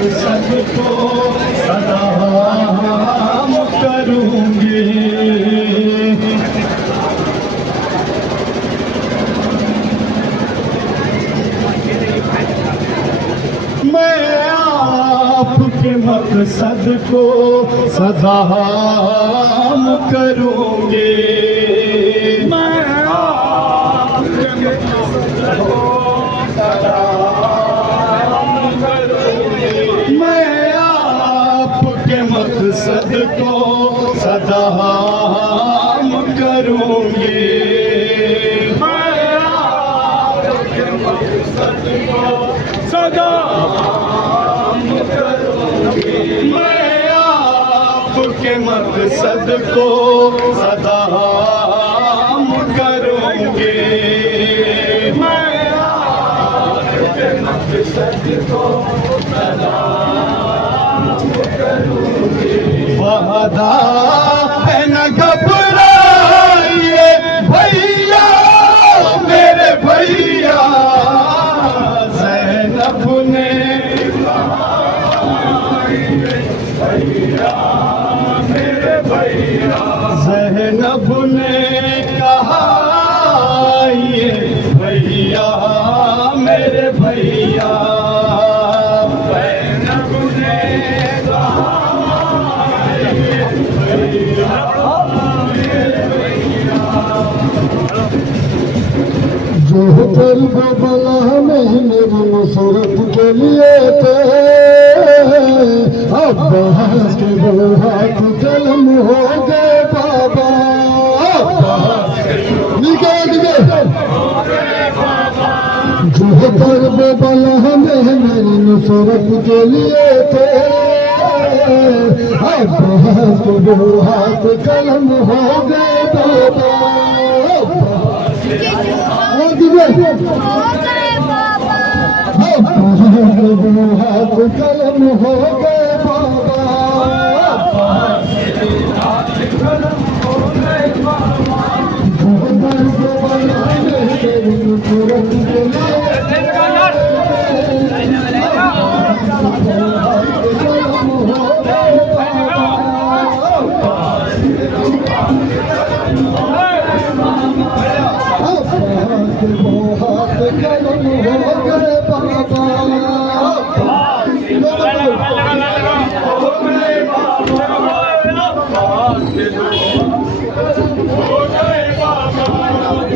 मकसद को सदा हम करूंगी। मैं आपके मकसद को सदा हम करूंगी। मैं आपके मकसद को सदा हम करूंगी। मैं आपके मकसद को सदा मैं आपके मकसद को सदा हम करूंगी। मैं आपके मकसद को सदा हम करूंगी। वादा है न घबराइए भैया मेरे भैया, ज़ैनब ने ज़ैनब ने कहा ये भैया मेरे भैया। ज़ैनब ने कहा ये भैया मेरे भैया। जो कर्ब बला में मेरी नुसरत के लिए थे, अब्बास के वो हाथ कलम हो गए बाबा। जो कर्ब बला में मेरी नुसरत के लिए थे, अब्बास के वो हाथ कलम हो गए बाबा। हाथ कलम हो गए बाबा।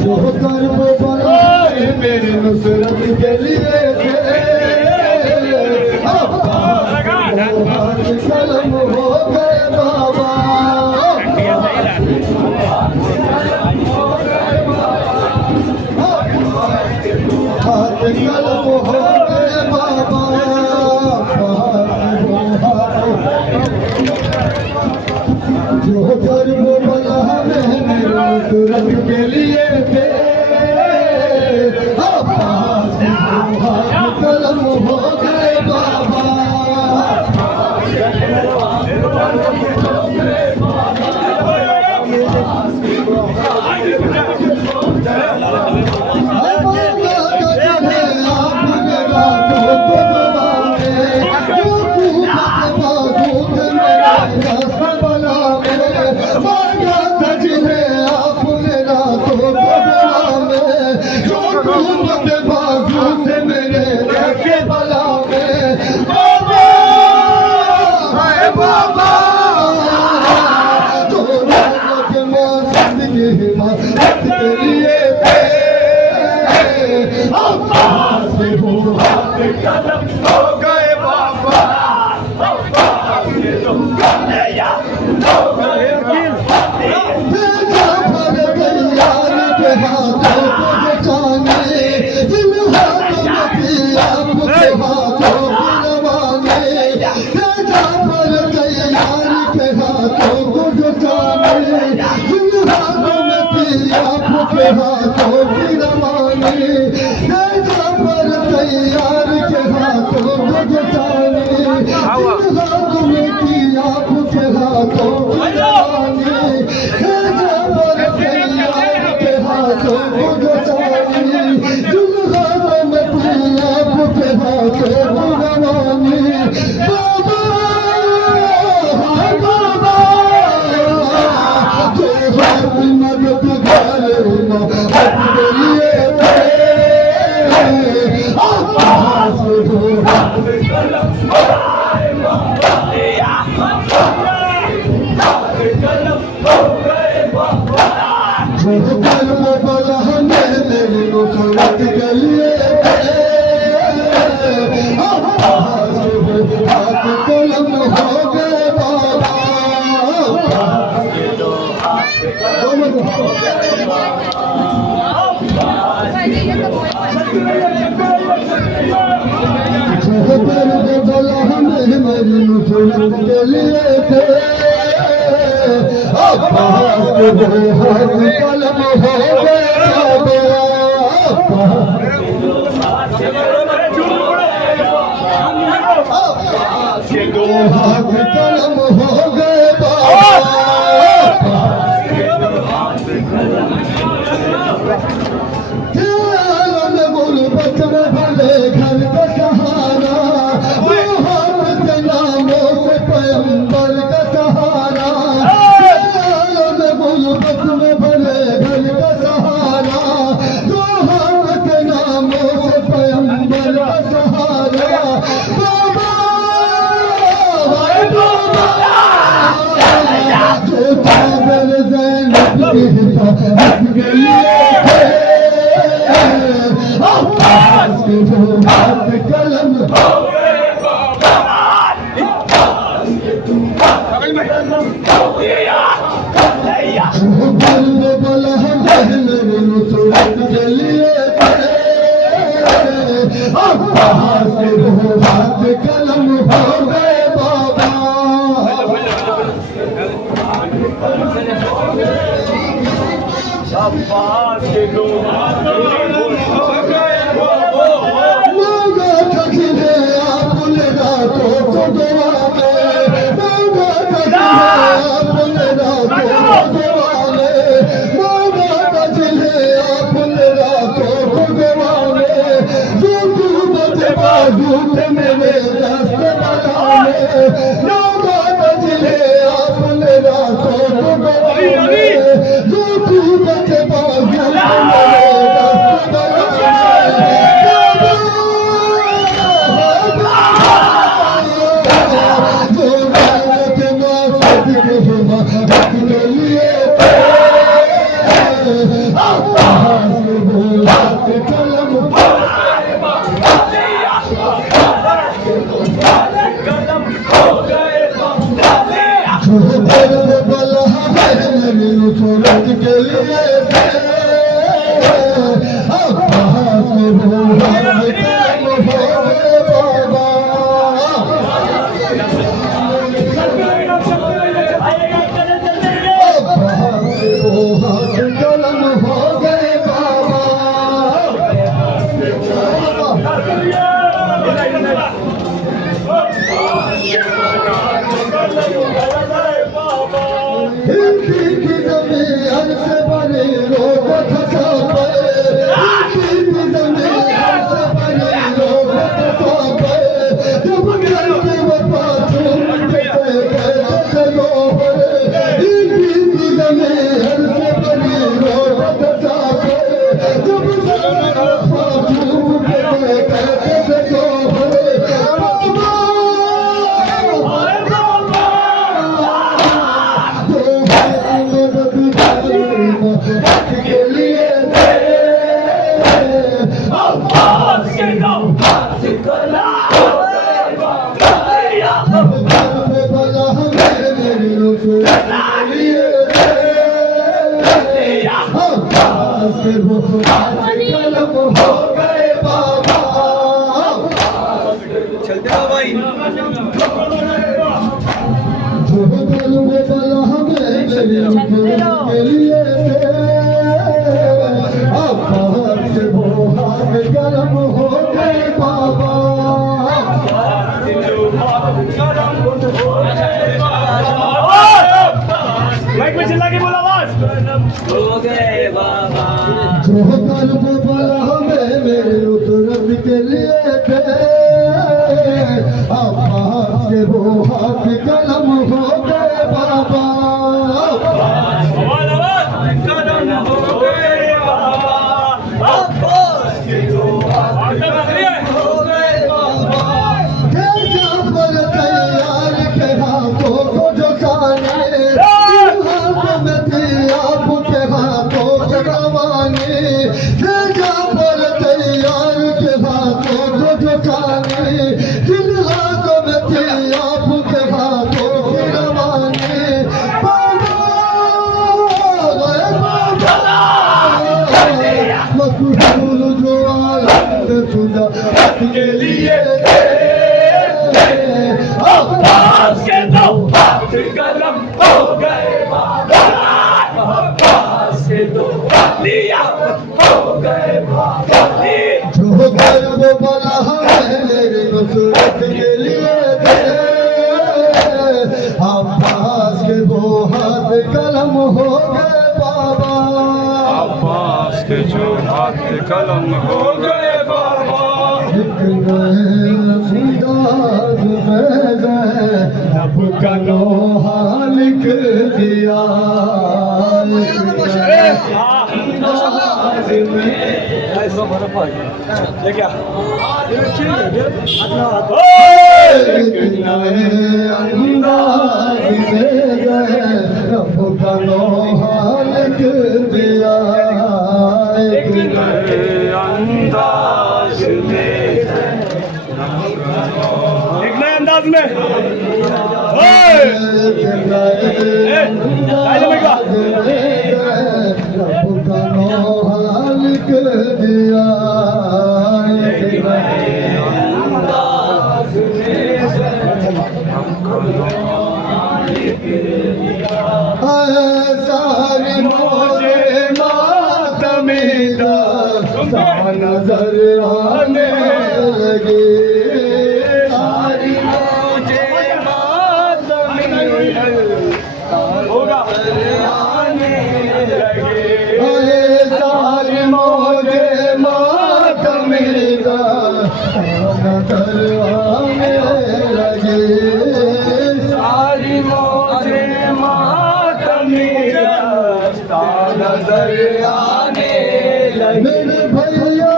जो कर्ब बनाए मेरी नुसरत के लिए थे, हाथ कलम हो गए बाबा। हाथ कलम हो गए बाबा। जो कर्ब बनाए मेरी नुसरत के लिए थे, हाथ कलम हो गए बाबा। के बाजू से मेरे रखे बला में बाबा हाय बाबा तो के मौसम की हिम्मत के लिए थे अब्बास के हाथ कदम हो गए बाबा अब्बास के तो कन्हैया हो गए हाथों को बचाने जिन हाथों में थी आपके हाथों को रवाने जाफर तैयार के हाथों को बचाने जिन हाथों में थी आपके हाथों की रवाने जाफर तैयार के हाथों को बचाने जिन हाथों में थी आपके हाथों की रवाने जाफर तैयार के हाथों को बचाने दुल्हा में पिया के हाथों को रवाने बाबा हाय बाबा जो हाथ मदद करे मोहब्बत के लिए आवाज हो जो कलम बला हमें मेरी नुसरत के लिए हाथ कलम हो गए बाबा जो कलम बला हमें मेरी नुसरत के लिए थे अब्बास के हाथ कलम हो गए हाथ कलम हो गए गुरबत में भले घर का सहारा हाथ के नामों से पैगंबर का सहारा गुरबत में भले घर का सहारा दो हाथ के नामों से पैगंबर का सहारा बाबा हाय बाबा जो काबिल ज़ैनब की हिफाज़त के लिए अब्बास के जो हाथ कलम हो गए बाबा अब्बास के जो बल बला मेरी नुसरत के लिए अब्बास के जो हाथ कलम हो गए बाबा अब्बास के दो हाथ हो गए मांगा कखिले आपने रातों को दुआ में मांगा कखिले आपने रातों को दुआ में मांगा कखिले आपने रातों को दुआ में जो डूबते बाजू थे मेरे दस्त बनाने मांगा कखिले आपने रातों को दुआ में जो डूबते बाजू थे मेरे दस्त बनाने के लिए हिंदी की जमीन से बनी चलते रहो भाई। माइक में चिल्ला के बोला आवाज हो गए बाबा मेरे उतरत के लिए थे अब के वो हाथ कलम हो गए बाबा आवाज आवाज कदम हो गए बाबा अब्बास के दो हाथ कदम हो गए बाबा पर तैयार के हाथों को जो खाने हाथों में थी आपके हाथों के रवानी पर तैयार के हाथों को जो खाने जिन हाथों में थी आपके हाथों की रवानी मकबूल जो आलम खुदा के लिए अब्बास के दो हाथ कदम हो गए बाबा अब्बास के दो लिया हो गए बाबा जो घर वो बना है मेरी नुसरत के लिए थे अब्बास के वो हाथ कलम हो गए बाबा अब्बास के जो हाथ कलम हो गए बाबा एक नए अंदाज में रब का लोहा लिख दिया ये क्या एक नए अंदाज में रब का लोहा लिख दिया एक नए अंदाज में एक नए अंदाज में लिख दिया सारी मोजे मातमीदा नजर आने लगे सारी मोजे होगा आने लगे सारी मोजे मातमीदा नजर आने लगे सारी मोजे मातमीदा नजर आने लगे मेरे भैया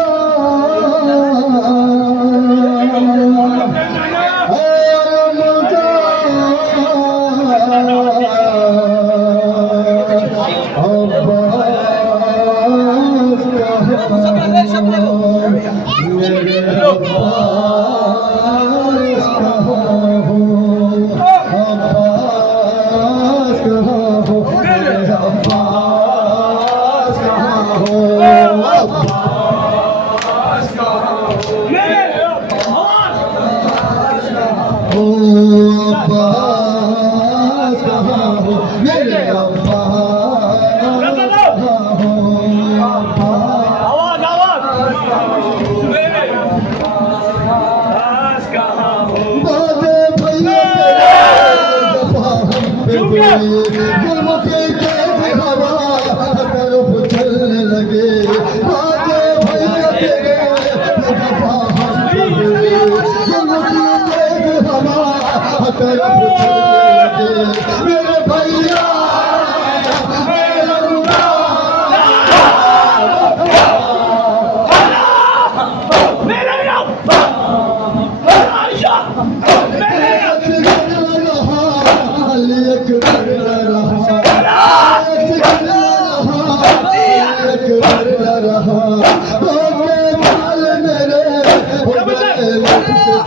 आवाज आवाज चलने लगे मेरे भैया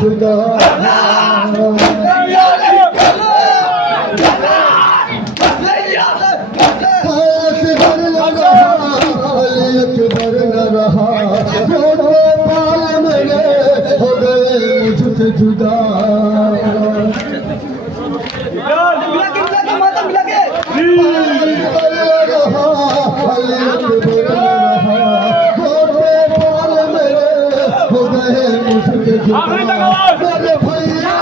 जुदा असगर न रहा अली अकबर न रहा छोटे पाल मेरे हो गए मुझसे जुदा आखिरी तक आवाज मेरे भैया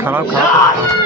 खराब खराब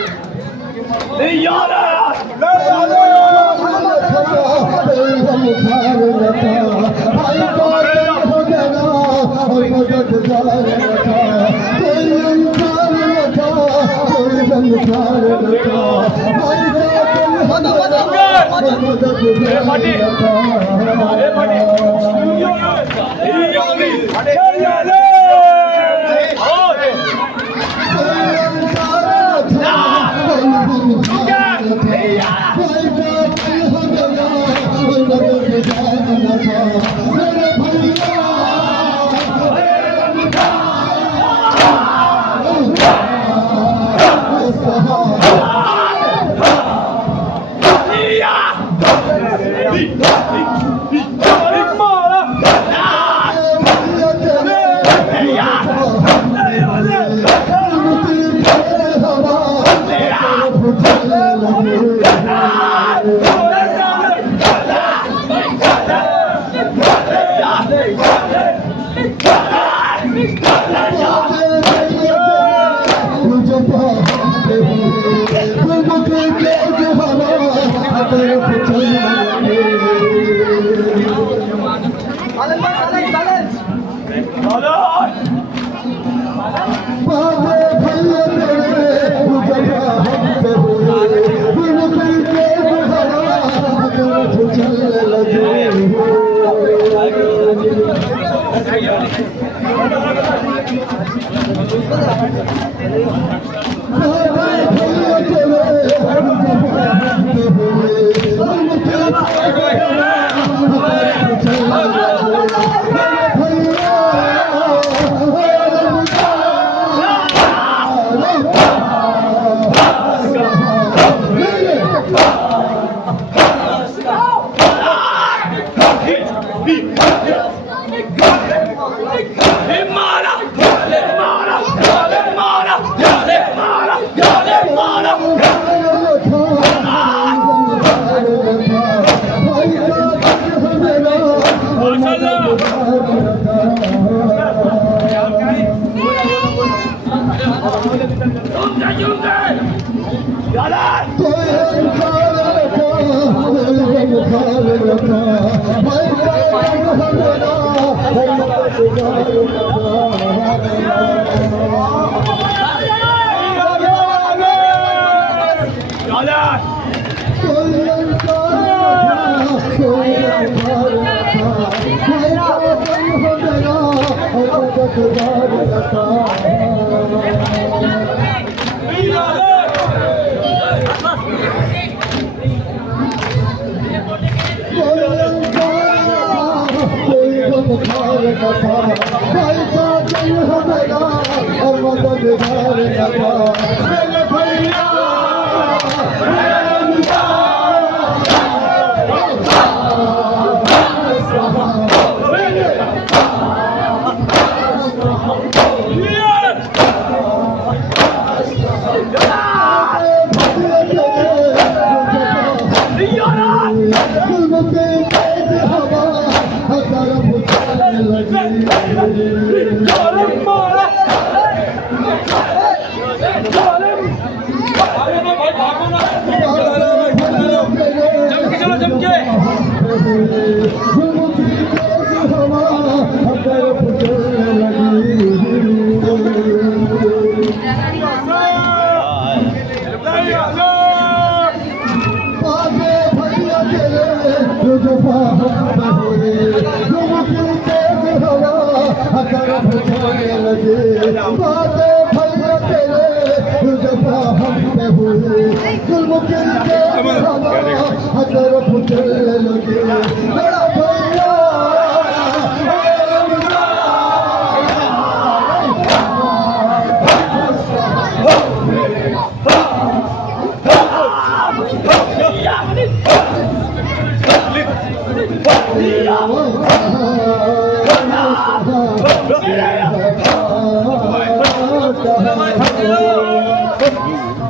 चलो जम के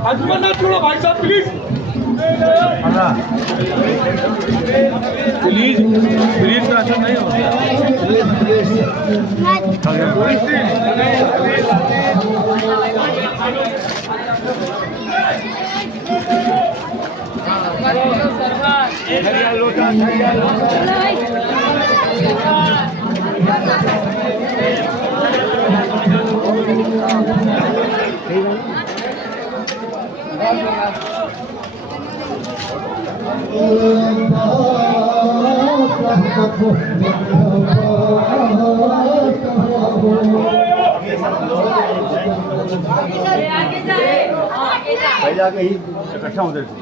आजमन ना छोड़ो भाई साहब प्लीज प्लीज प्लीज का असर नहीं होता पहले आके ही इकट्ठा होते थे